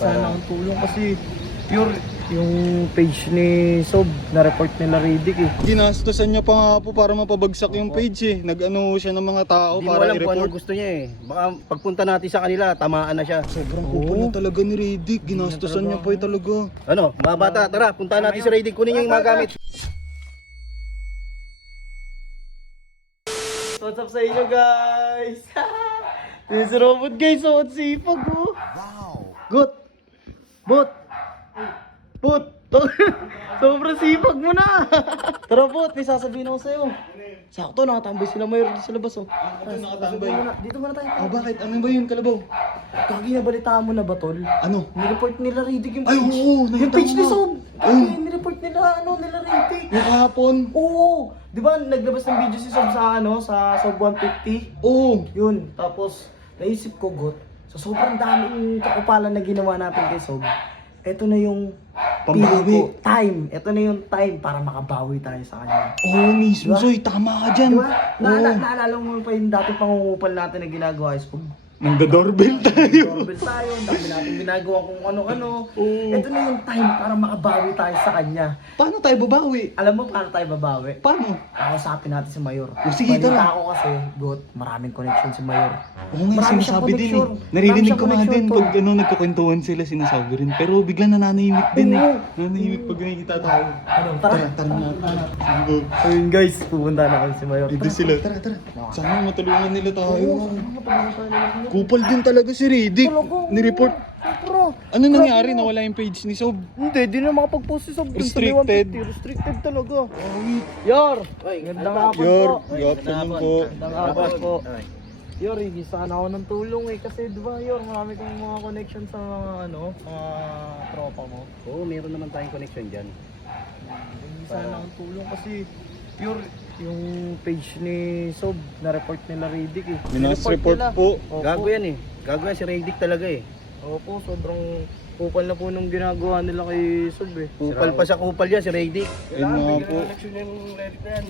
sana akong tulong kasi pure yung page ni Sob na-report nila Radic eh. Ginastosan niya pa nga po para mapabagsak yung page eh. Nag-ano siya ng mga tao Hindi mo para alam kung anong i-report. gusto niya eh. Baka pagpunta natin sa kanila, tamaan na siya. Sobrang kupal na talaga ni Radic. Ginastosan niya pa eh talaga. Ano, mga bata, tara, punta natin sa Radic. Kunin yung mga gamit. What's up sa inyo guys? This is robot guys, so ang sipag oh. Wow! Gut! Bot! Bot! Sobrang sipag mo na! Tara Bot, may sasabihin ako sa'yo. Sakto, nakatambay sila mayroon dito sa labas oh. Ako nakatambay. Dito muna tayo. Oh, bakit? Ano ba yun, Kalabaw? Kagi nabalitaan mo na ba tol? Ano? Nireport nila Radic yung Ay, page. oo, yung nakita page ko ni nga. Sob. Oo. Ay, nireport nila, nila Radic. Yung kahapon? Oo! Di ba naglabas ng video si Sob sa sa Sob 150? Oo! Yun, tapos naisip ko Got, sa sobrang daming kakupalan na ginawa natin kay Sob, eto na yung Pambawi. feeling ko, time. Eto na yung time para makabawi tayo sa kanya. Oo mismo, Diba? Soy. Tama ka dyan. Di ba? Naalala mo pa yung dati pangungupal natin na ginagawa is Sob. Nagda-doorbell tayo. Doorbell tayo, ang dami natin ginagawa kung ano-ano. Oo. Ito na yung time para makabawi tayo sa kanya. Paano tayo babawi? Alam mo paano tayo babawi? Paano? Kausapin natin si Mayor. O, sige, Balita tara. ako kasi, Got, maraming connection si Mayor. Oo nga, Marami siyang sinasabi din eh. connection. Naririnig Marami ko nga siyang din connection, pag ano, nagkukwentuhan sila, sinasabi rin. Pero biglang nananahimik din eh. Oo. Nananahimik pag nakikita tayo. Ano, tara. Tara na. Sige. Ayun guys, pupunta na kami si Mayor. Dito sila. Tara. Sana matulungan nila tayo. Tara. Kupal din talaga si Radic. Nireport. Bro, Ano nangyari? Nawala yung page ni Sob. hindi, di na makapag-post si Sob dun sa may Restricted. 150. Restricted talaga. Yor! Gandang hapon Yor, po. good afternoon po. Gandang hapon po. Yor, hindi sana ako ng tulong eh. Kasi diba Yor, marami kang mga connection sa mga mga tropa mo. Oo, meron naman tayong connection dyan. Hindi sana akong tulong kasi pure yung page ni Sob na-report nila Radic eh. Minas Nireport report nila. po. Opo. Gago yan eh. Gago yan si Radic talaga eh. Opo, sobrang kupal na po nung ginagawa nila kay Sob eh. Kupal pa sa kupal yan si Radic. Yun nga po.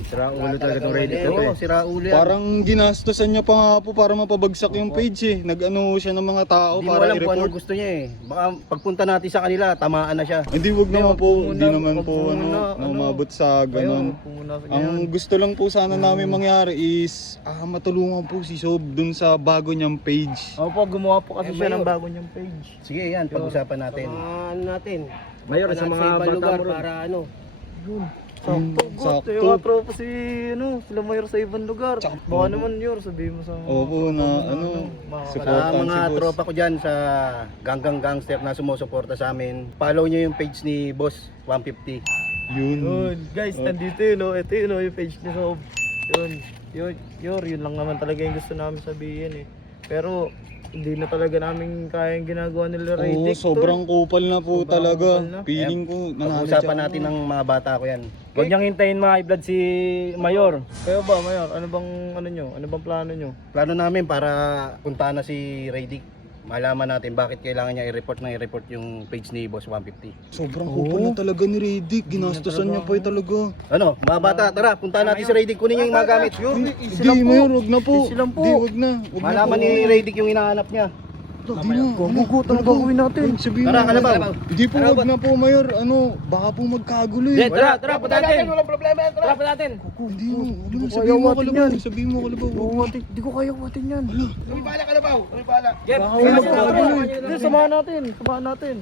Sira ulo talaga itong Radic na to eh. Sira ulo yan. Parang ginastosan niya pa nga po para mapabagsak yung page eh. Nag-ano siya ng mga tao Hindi mo para alam kung anong i-report. gusto niya eh. Baka pagpunta natin sa kanila, tamaan na siya. Hindi, wag naman po. Hindi naman wag po muna, umabot sa ganon. Ang gusto lang po sana namin mangyari is matulungan po si Sob dun sa bago niyang page. Opo, gumawa po kasi Eh, siya ng Mayor. bago niyang page. Sige yan, pag-usapan natin. Ano natin? Mayor, Sa sa mga mga ibang lugar bata mo para ano? Yun. Sakto, God. sakto. Yung mga tropa si, sila Mayor sa ibang lugar. Sakto. Baka naman Yor, sabihin mo sa mga Opo na Sa supportan si mga boss. tropa ko dyan sa Ganggang Gangster na sumusuporta sa amin, follow nyo yung page ni Boss 150. Yun. Guys, Oh. nandito yun oh. Ito yun oh, yung page ni Sob. Yun lang naman talaga yung gusto namin sabihin eh. Pero, hindi na talaga namin kayang ginagawa nila Oo, Radic. sobrang kupal na po Sobrang talaga. kupal na. Feeling ko Pag-usapan natin ng mga bata ko yan. Huwag niyang hintayin mga i-vlog si Mayor. Kaya ba, Mayor? Ano bang Ano bang plano nyo? Plano namin para puntahan na si Radic. Malaman natin bakit kailangan niya i-report yung page ni Boss 150. Sobrang kupal na talaga ni Radic. Ginastosan niya pa eh talaga. Ano, mga bata, tara, puntahan natin si Radic. Kunin yung mga gamit. Hindi, Mayor, wag na po. Easy lang po. Hindi, wag na. Wag na Malaman po. ni Radic yung hinahanap niya. Hindi na. Gugugot ang gagawin natin. Sabihin Tara, mo. Kalabaw. Hindi po, wag na po, Mayor. Baka po magkagulo eh. Tara, punta natin. Walang problema yan, Tara, punta natin. Hindi mo. Wala mo, Kaya sabihin mo, watin Kalabaw. yan. Sabihin mo, Kalabaw. Di ko kaya watin yan. Kami bahala, Kalabaw. Kami bahala. Jeff, Baka samahan magkagulo natin. eh. Hindi, samahan natin.